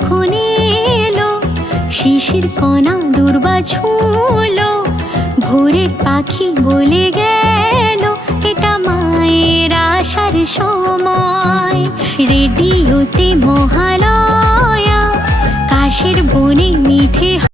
যখন এলো, শিশির কণা দুর্বা ছুঁলো, ভোরের পাখি বলে গেল এটা মায়ের আসার সময়। রেডিওতে মহালয়া, কাশের বনে মিঠে